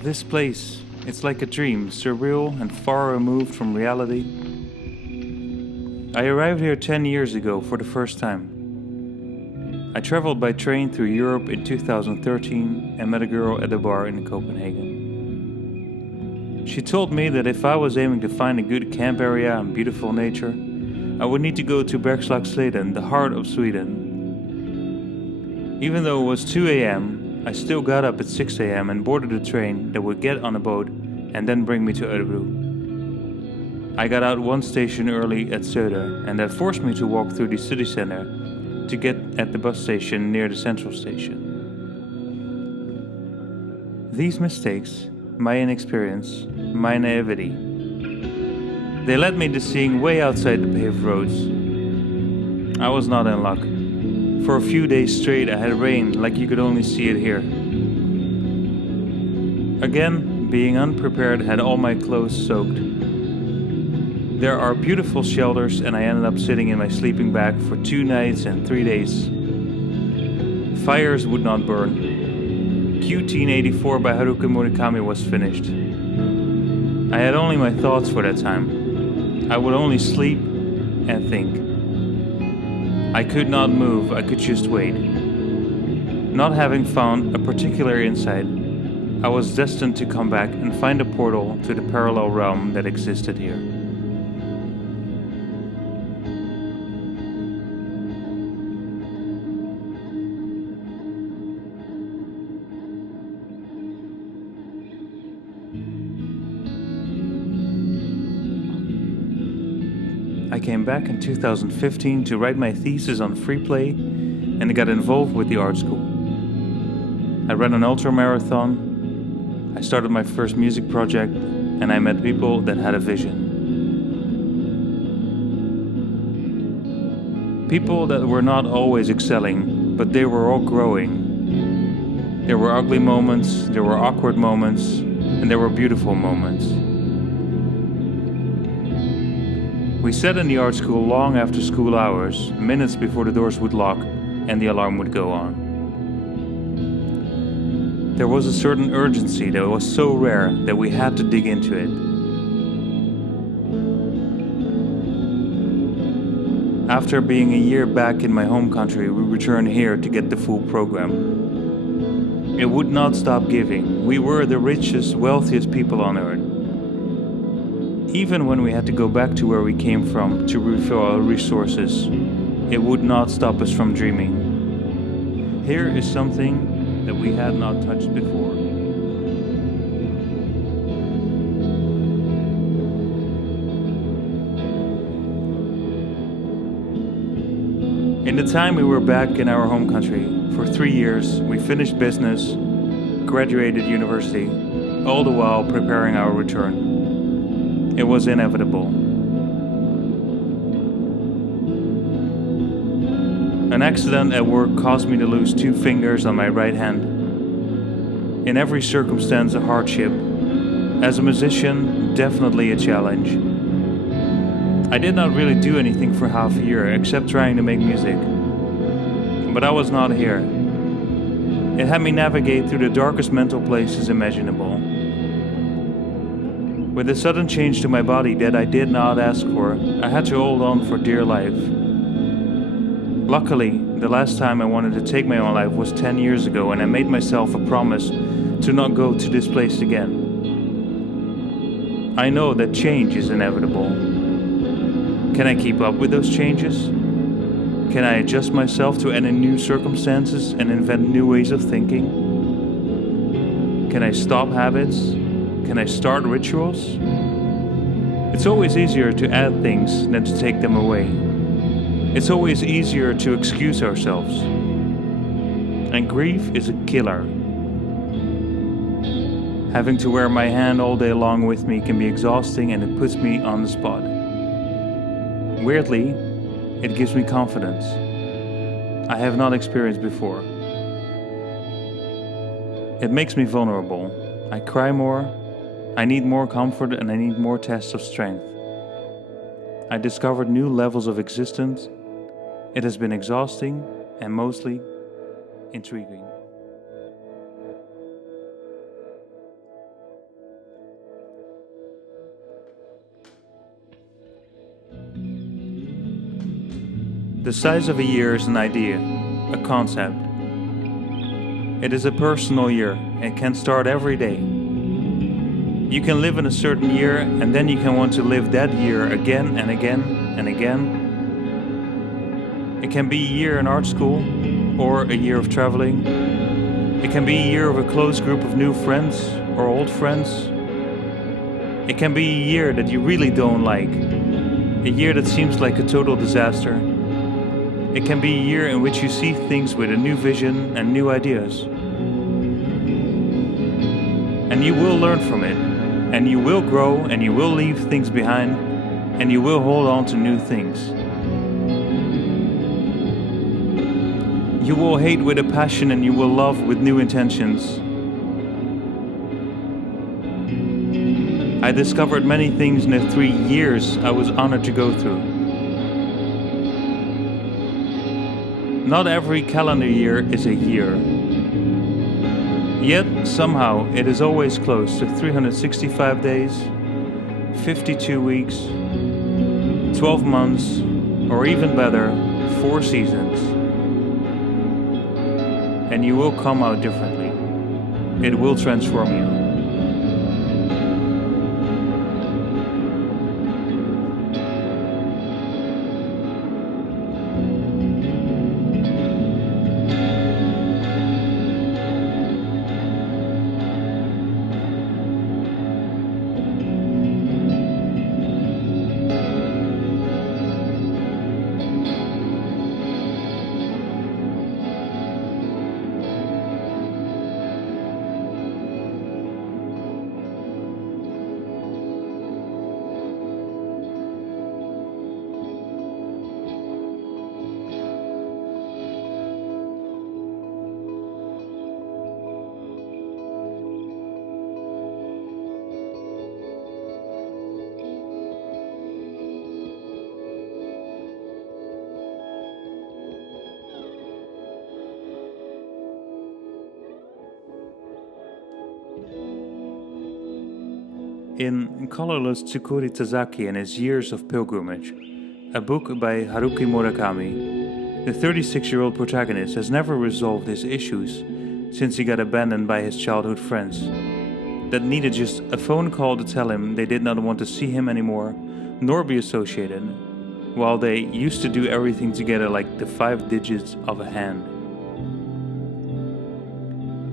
This place, it's like a dream, surreal and far removed from reality. I arrived here 10 years ago for the first time. I traveled by train through Europe in 2013 and met a girl at a bar in Copenhagen. She told me that if I was aiming to find a good camp area and beautiful nature, I would need to go to Bergslagssleden, the heart of Sweden. Even though it was 2 a.m., I still got up at 6 a.m. and boarded a train that would get on a boat and then bring me to Örebro. I got out one station early at Söder, and that forced me to walk through the city center to get at the bus station near the central station. These mistakes, my inexperience, my naivety, they led me to seeing way outside the paved roads. I was not in luck. For a few days straight I had rain like you could only see it here. Again, being unprepared had all my clothes soaked. There are beautiful shelters and I ended up sitting in my sleeping bag for 2 nights and 3 days. Fires would not burn. Q-Teen84 by Haruki Murakami was finished. I had only my thoughts for that time. I would only sleep and think. I could not move, I could just wait. Not having found a particular insight, I was destined to come back and find a portal to the parallel realm that existed here. I came back in 2015 to write my thesis on free play and I got involved with the art school. I ran an ultra marathon, I started my first music project, and I met people that had a vision. People that were not always excelling, but they were all growing. There were ugly moments, there were awkward moments, and there were beautiful moments. We sat in the art school long after school hours, minutes before the doors would lock and the alarm would go on. There was a certain urgency that was so rare that we had to dig into it. After being a year back in my home country, we returned here to get the full program. It would not stop giving. We were the richest, wealthiest people on earth. Even when we had to go back to where we came from to refill our resources, it would not stop us from dreaming. Here is something that we had not touched before. In the time we were back in our home country, for 3 years, we finished business, graduated university, all the while preparing our return. It was inevitable. An accident at work caused me to lose 2 fingers on my right hand. In every circumstance, a hardship. As a musician, definitely a challenge. I did not really do anything for half a year except trying to make music. But I was not here. It had me navigate through the darkest mental places imaginable. With a sudden change to my body that I did not ask for, I had to hold on for dear life. Luckily, the last time I wanted to take my own life was 10 years ago and I made myself a promise to not go to this place again. I know that change is inevitable. Can I keep up with those changes? Can I adjust myself to any new circumstances and invent new ways of thinking? Can I stop habits? Can I start rituals? It's always easier to add things than to take them away. It's always easier to excuse ourselves. And grief is a killer. Having to wear my hand all day long with me can be exhausting and it puts me on the spot. Weirdly, it gives me confidence I have not experienced before. It makes me vulnerable. I cry more, I need more comfort and I need more tests of strength. I discovered new levels of existence. It has been exhausting and mostly intriguing. The size of a year is an idea, a concept. It is a personal year and can start every day. You can live in a certain year and then you can want to live that year again and again and again. It can be a year in art school or a year of traveling. It can be a year of a close group of new friends or old friends. It can be a year that you really don't like, a year that seems like a total disaster. It can be a year in which you see things with a new vision and new ideas. And you will learn from it, and you will grow, and you will leave things behind, and you will hold on to new things. You will hate with a passion and you will love with new intentions. I discovered many things in the 3 years I was honored to go through. Not every calendar year is a year. Yet, somehow, it is always close to 365 days, 52 weeks, 12 months, or even better, 4 seasons. And you will come out differently. It will transform you. In Colorless Tsukuri Tazaki and His Years of Pilgrimage, a book by Haruki Murakami, the 36-year-old protagonist has never resolved his issues since he got abandoned by his childhood friends that needed just a phone call to tell him they did not want to see him anymore nor be associated, while they used to do everything together like the 5 digits of a hand.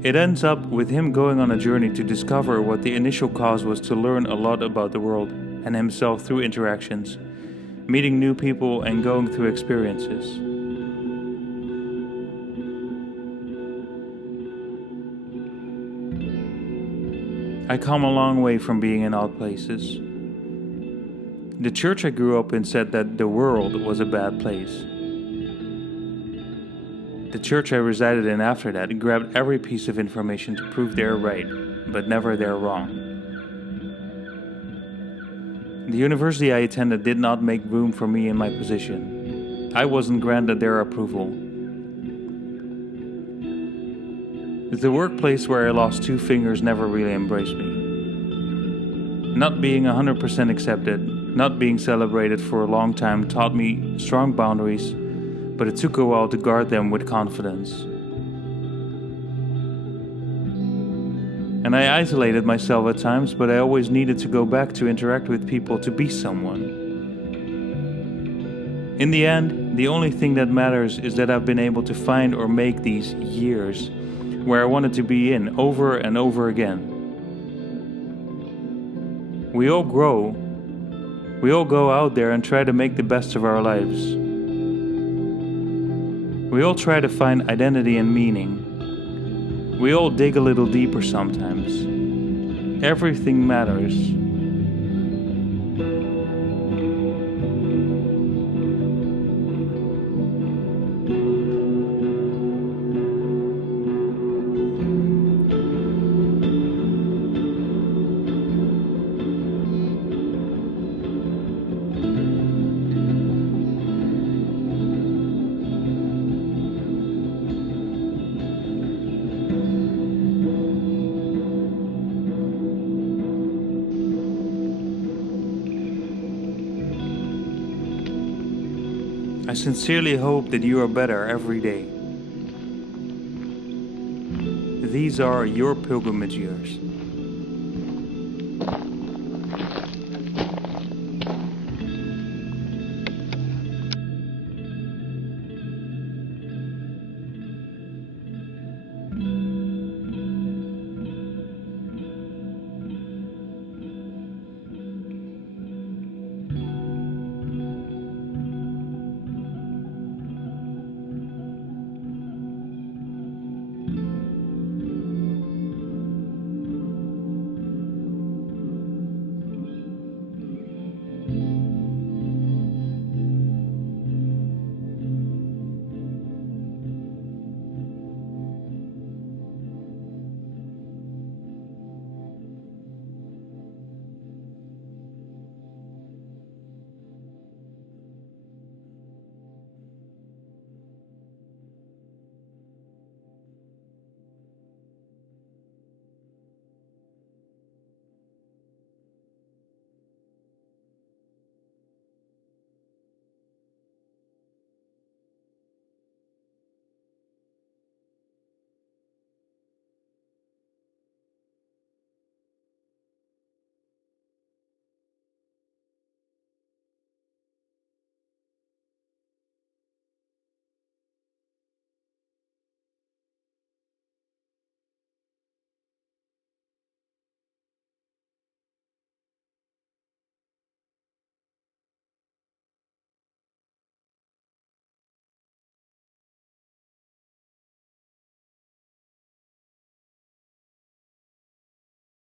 It ends up with him going on a journey to discover what the initial cause was, to learn a lot about the world and himself through interactions, meeting new people and going through experiences. I come a long way from being in odd places. The church I grew up in said that the world was a bad place. The church I resided in after that grabbed every piece of information to prove they're right, but never they're wrong. The university I attended did not make room for me in my position. I wasn't granted their approval. The workplace where I lost 2 fingers never really embraced me. Not being 100% accepted, not being celebrated for a long time taught me strong boundaries, but it took a while to guard them with confidence. And I isolated myself at times, but I always needed to go back to interact with people to be someone. In the end, the only thing that matters is that I've been able to find or make these years where I wanted to be in over and over again. We all grow. We all go out there and try to make the best of our lives. We all try to find identity and meaning. We all dig a little deeper sometimes. Everything matters. I sincerely hope that you are better every day. These are your pilgrimage years.